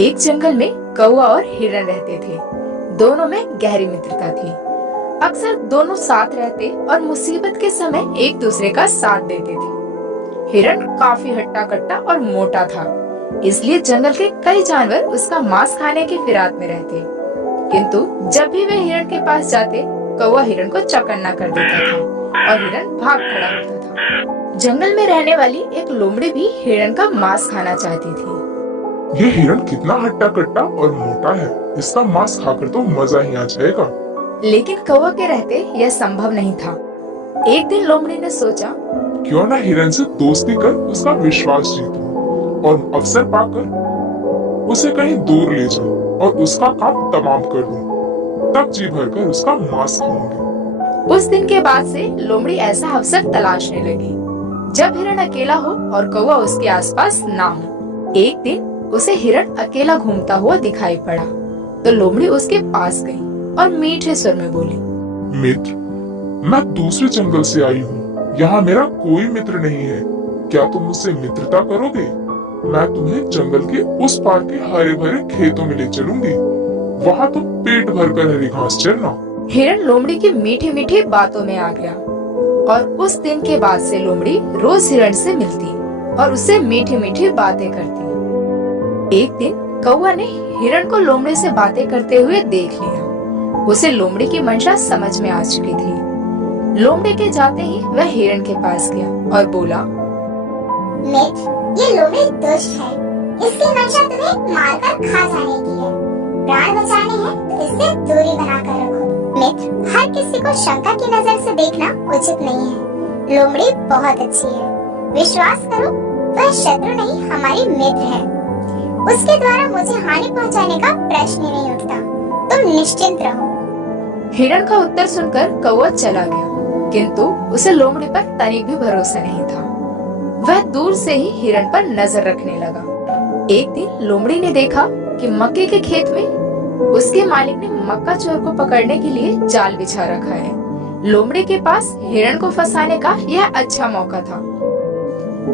एक जंगल में कौवा और हिरन रहते थे। दोनों में गहरी मित्रता थी। अक्सर दोनों साथ रहते और मुसीबत के समय एक दूसरे का साथ देते थे। हिरन काफी हट्टा कट्टा और मोटा था, इसलिए जंगल के कई जानवर उसका मांस खाने की फिराक में रहते। किंतु जब भी वे हिरन के पास जाते, कौवा हिरन को चौकन्ना कर देता था और हिरन भाग खड़ा होता था। जंगल में रहने वाली एक लोमड़ी भी हिरन का मांस खाना चाहती थी। ये हिरन कितना हट्टा कट्टा और मोटा है, इसका मांस खाकर तो मजा ही आ जाएगा। लेकिन कौवा के रहते यह संभव नहीं था। एक दिन लोमड़ी ने सोचा, क्यों ना हिरन से दोस्ती कर उसका विश्वास जीतूं और अवसर पाकर उसे कहीं दूर ले जाऊं और उसका काम तमाम कर दूं। तब जी भरकर उसका मांस खाऊंगी। उस दिन के बाद से लोमड़ी ऐसा अवसर तलाशने लगी जब हिरन अकेला हो और कौवा उसके आसपास ना हो। एक दिन उसे हिरन अकेला घूमता हुआ दिखाई पड़ा, तो लोमड़ी उसके पास गई और मीठे स्वर में बोली, मित्र, मैं दूसरे जंगल से आई हूँ। यहाँ मेरा कोई मित्र नहीं है। क्या तुम मुझसे मित्रता करोगे? मैं तुम्हें जंगल के उस पार के हरे भरे खेतों में ले चलूंगी। वहाँ तुम पेट भरकर हरी घास चरना। हिरन लोमड़ी की मीठी मीठी बातों में आ गया और उस दिन के बाद से लोमड़ी रोज हिरन से मिलती और उससे मीठी मीठी बातें करती। एक दिन कौवा ने हिरन को लोमड़ी से बातें करते हुए देख लिया। उसे लोमड़ी की मंशा समझ में आ चुकी थी। लोमड़ी के जाते ही वह हिरन के पास गया और बोला, मित्र, ये लोमड़ी दुष्ट है। इसकी मंशा तुम्हें मारकर खा जाने की है। प्राण बचाने हैं तो इससे दूरी बनाकर रखो। मित्र, हर किसी को शंका की नजर से देखना उचित नहीं है। लोमड़ी बहुत अच्छी है, विश्वास करो, वह शत्रु नहीं हमारी मित्र है। उसके द्वारा मुझे हानि पहुंचाने का प्रश्न ही नहीं उठता। तुम निश्चिंत रहो। हिरन का उत्तर सुनकर कौवा चला गया, किंतु उसे लोमड़ी पर तनिक भी भरोसा नहीं था। वह दूर से ही हिरन पर नजर रखने लगा। एक दिन लोमड़ी ने देखा कि मक्के के खेत में उसके मालिक ने मक्का चोर को पकड़ने के लिए जाल बिछा रखा है। लोमड़ी के पास हिरन को फंसाने का यह अच्छा मौका था।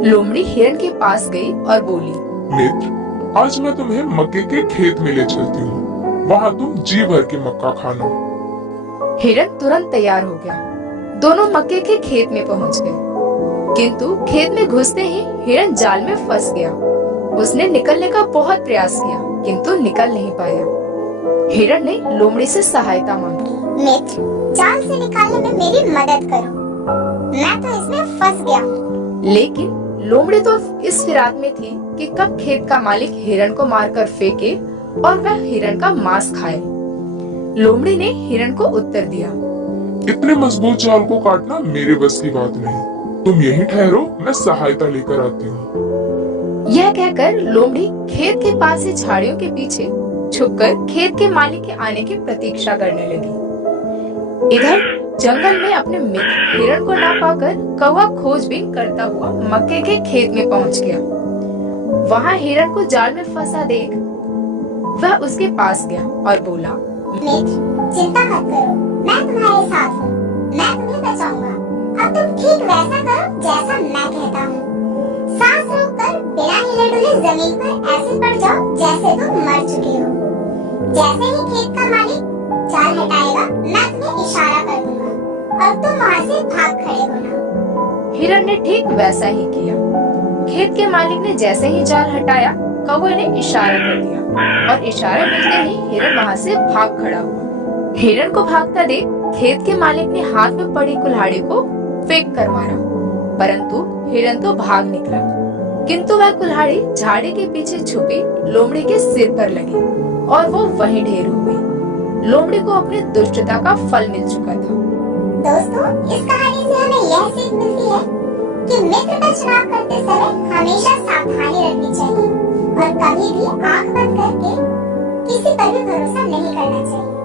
लोमड़ी हिरन के पास गई और बोली, मित्र, आज मैं तुम्हें मक्के के खेत में ले चलती हूँ। वहाँ तुम जी भर के मक्का खाना। हिरन तुरंत तैयार हो गया। दोनों मक्के के खेत में पहुँच गए, किंतु खेत में घुसते ही हिरन जाल में फंस गया। उसने निकलने का बहुत प्रयास किया, किंतु निकल नहीं पाया। हिरन ने लोमड़ी से सहायता मांगी। मित्र, जाल से निकालने में मेरी मदद करो। मैं तो इसमें फंस गया हूँ। लेकिन लोमड़ी तो इस फिराक में थी कि कब खेत का मालिक हिरन को मारकर फेंके और वह हिरन का मांस खाए। लोमड़ी ने हिरन को उत्तर दिया, इतने मजबूत जाल को काटना मेरे बस की बात नहीं। तुम यहीं ठहरो, मैं सहायता लेकर आती हूँ। यह कहकर लोमड़ी खेत के पास ही झाड़ियों के पीछे छुपकर खेत के मालिक के आने की प्रतीक्षा करने लगी। इधर जंगल में अपने मित्र हिरन को ना पाकर कौवा खोजबीन करता हुआ मक्के के खेत में पहुंच गया। वहां हिरन को जाल में फंसा देख वह उसके पास गया और बोला, मित्र, चिंता मत करो, मैं तुम्हारे साथ हूँ। मैं तुम्हें बचाऊंगा। अब तुम ठीक वैसा करो जैसा मैं कहता हूँ। सांस रोककर बिना हिले डुले जमीन पर ऐसे पड़ जाओ जैसे तुम मर चुके हो। जैसे ही खेत का मालिक जाल हटाएगा, मैं तुम्हें इशारा कर दूंगा और तुम वहाँ से भाग खड़े होना। हिरन ने ठीक वैसा ही किया। खेत के मालिक ने जैसे ही जाल हटाया, कौवे ने इशारा कर दिया और इशारा मिलते ही हिरन वहाँ से भाग खड़ा हुआ। हिरन को भागता देख खेत के मालिक ने हाथ में पड़ी कुल्हाड़ी को फेंक कर मारा, परंतु हिरन तो भाग निकला। किंतु वह कुल्हाड़ी झाड़ी के पीछे छुपी लोमड़ी के सिर पर लगी और वो वहीं ढेर हो गई। लोमड़ी को अपनी दुष्टता का फल मिल चुका था। दोस्तों, इस कहानी से हमें यह सीख मिलती है कि मित्र का चुनाव करते समय हमेशा सावधानी रखनी चाहिए और कभी भी आंख बंद करके किसी पर भी भरोसा नहीं करना चाहिए।